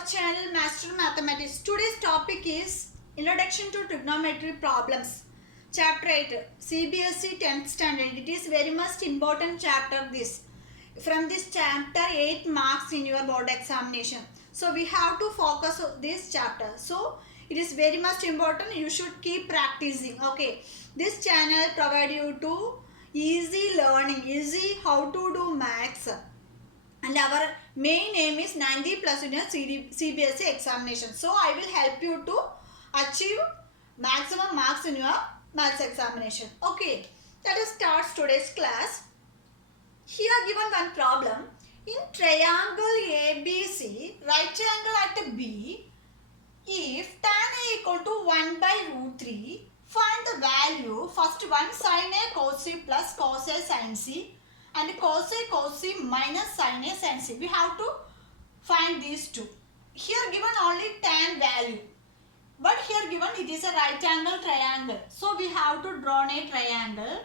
our channel Master Mathematics. Today's topic is Introduction to Trigonometry Problems. Chapter 8 CBSE 10th Standard. It is very much important chapter this. From this chapter 8 marks in your board examination. So we have to focus on this chapter. So it is very much important. You should keep practicing. Okay. This channel provide you to easy learning, easy how to do maths. And our main aim is 90 plus in your CBSE examination. So I will help you to achieve maximum marks in your maths examination. Okay, let us start today's class. Here given one problem. In triangle ABC, right angle at B, if tan A equal to 1 by root 3, find the value, first one sin A cos C plus cos A sin C and cos A cos C minus sin A sin C. We have to find these two. Here given only tan value. But here given it is a right angle triangle. So we have to draw a triangle.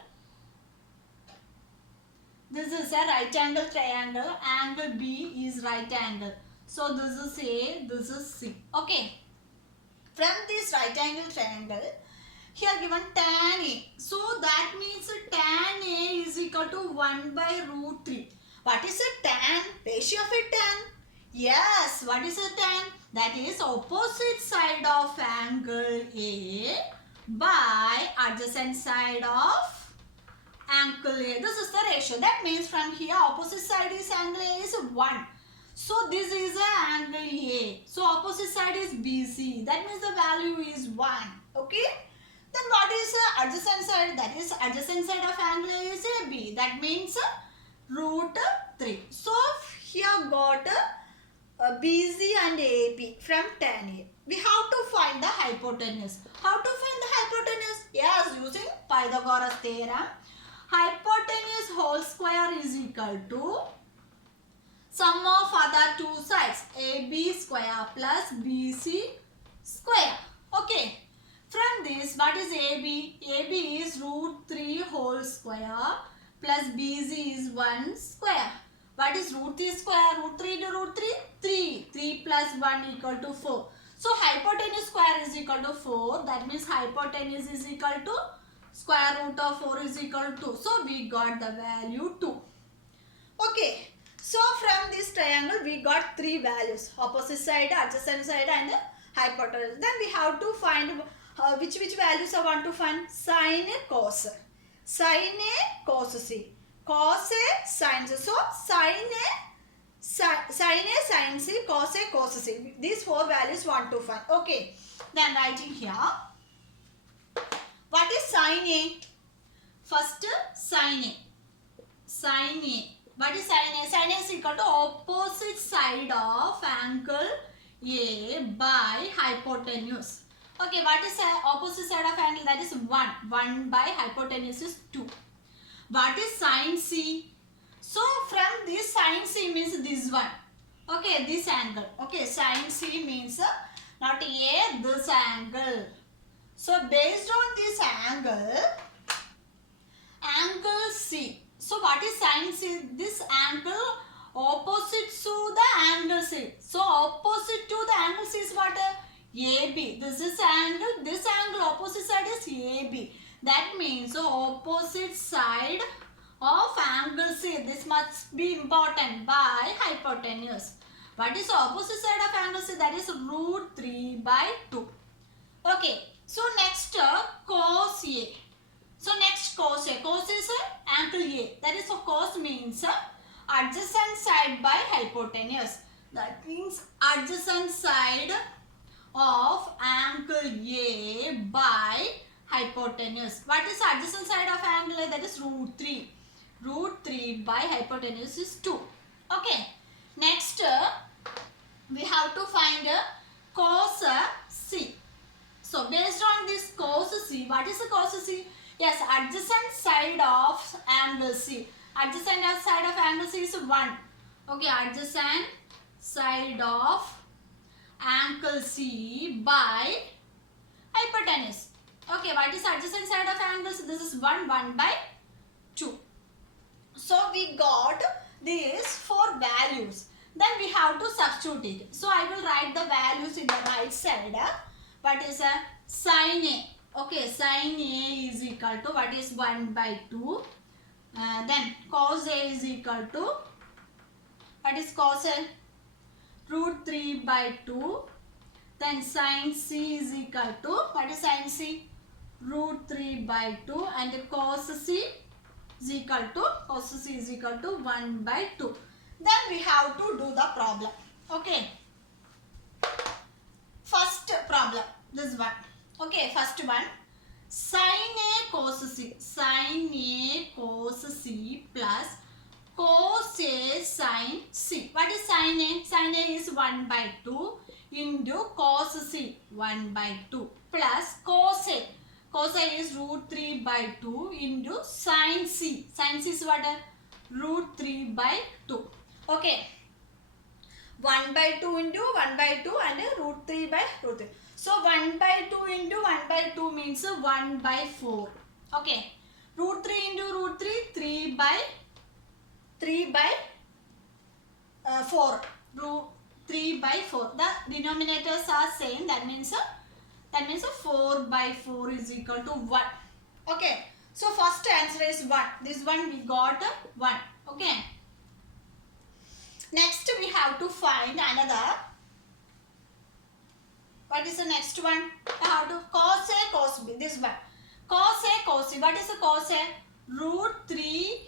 This is a right angle triangle. Angle B is right angle. So this is A, this is C. Okay. From this right angle triangle, here given tan A. So that means tan A is equal to 1 by root 3. What is a tan? Ratio of a tan? Yes, what is a tan? That is opposite side of angle A by adjacent side of angle A. This is the ratio. That means from here opposite side is angle A is 1. So this is a angle A. So opposite side is BC. That means the value is 1. Okay. Then what is adjacent side? That is adjacent side of angle A is AB. That means root 3. So here got BC and AB from tan A. We have to find the hypotenuse. How to find the hypotenuse? Yes, using Pythagoras theorem. Hypotenuse whole square is equal to sum of other two sides, AB square plus BC square. Okay. From this, what is AB? AB is root 3 whole square plus BC is 1 square. What is root 3 square? Root 3 to root 3? 3. 3 plus 1 equal to 4. So, hypotenuse square is equal to 4. That means hypotenuse is equal to square root of 4 is equal to. So, we got the value 2. Okay. So, from this triangle, we got 3 values. Opposite side, adjacent side and hypotenuse. Then we have to find which values I want to find? Sin A, cos. Sin A, cos C. Cos A, sin C. So, sin A, sin C, cos A, cos C. These 4 values want to find. Okay. Then writing here. What is sin A? First, sin A. Sin A. What is sin A? Sin A is equal to opposite side of angle A by hypotenuse. Okay, what is opposite side of angle? That is 1. 1 by hypotenuse is 2. What is sin C? So, from this sin C means this one. Okay, this angle. Okay, sin C means not A, this angle. So, based on this angle, angle C. So, what is sin C? This angle opposite to the angle C. So, opposite to the angle C is what? AB. This is angle. This angle opposite side is AB. That means opposite side of angle C. This must be important by hypotenuse. What is opposite side of angle C? That is root 3 by 2. Okay. So next cos A. So next cos A. Cos is angle A. That is cos means adjacent side by hypotenuse. That means adjacent side of angle A by hypotenuse. What is adjacent side of angle A? That is root 3. Root 3 by hypotenuse is 2. Okay. Next, we have to find cos C. So, based on this cos C, what is the cos C? Yes, adjacent side of angle C. Adjacent side of angle C is 1. Okay, adjacent side of angle C by hypotenuse. Okay, what is adjacent side of angle C? This is 1 by 2. So we got these 4 values. Then we have to substitute it. So I will write the values in the right side. What is a sin A? Okay, sin A is equal to what is 1 by 2. Then cos A is equal to what is cos A? Root 3 by 2. Then sin C is equal to what is sin C? Root 3 by 2, and cos C is equal to 1 by 2. Then we have to do the problem. Okay. First problem, this one. Okay, first one. Sin A cos C. Sin A cos C plus cos A sin C. What is sin A? Sin A is 1 by 2 into cos C 1 by 2 plus cos A. Cos A is root 3 by 2 into sin C. Sin C is what? Root 3 by 2. Okay. 1 by 2 into 1 by 2 and root 3 by root 3. So 1 by 2 into 1 by 2 means 1 by 4. Okay. Root 3 into root 3, 3 by 4. Root 3 by 4. The denominators are same. That means 4 by 4 is equal to 1. Okay. So first answer is 1. This one we got 1. Okay. Next we have to find another. What is the next one? We have to cos A cos B. This one. Cos A cos C. What is the cos A? Root 3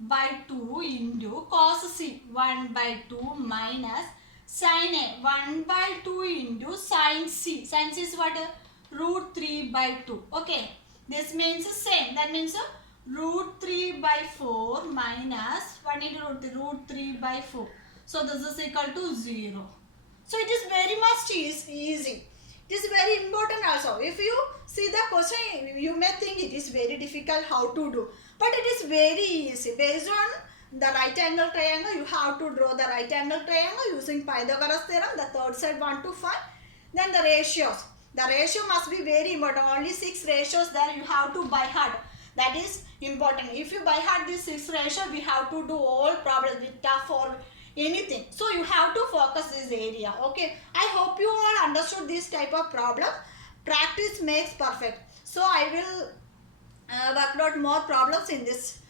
by 2 into cos C 1 by 2 minus sin A 1 by 2 into sin C. Sin C is what? Root 3 by 2. Okay. This means same. That means root 3 by 4 minus 1 into root 3 by 4. So this is equal to 0. So it is very much easy. It is very important also. If you see the question, you may think it is very difficult how to do. But it is very easy. Based on the right angle triangle, you have to draw the right angle triangle using Pythagoras theorem. The third side want to find. Then the ratios. The ratio must be very important. Only 6 ratios there you have to by heart. That is important. If you by heart this 6 ratio, we have to do all problems with tough or anything. So you have to focus this area. Okay. I hope you all understood this type of problem. Practice makes perfect. So I will upload more problems in this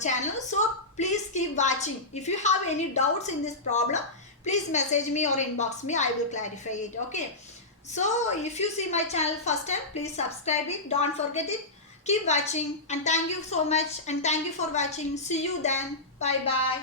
channel. So please keep watching. If you have any doubts in this problem, please message me or inbox me. I will clarify it. Okay. So if you see my channel first time, please subscribe it. Don't forget it. Keep watching, and thank you so much, and thank you for watching. See you then. Bye bye.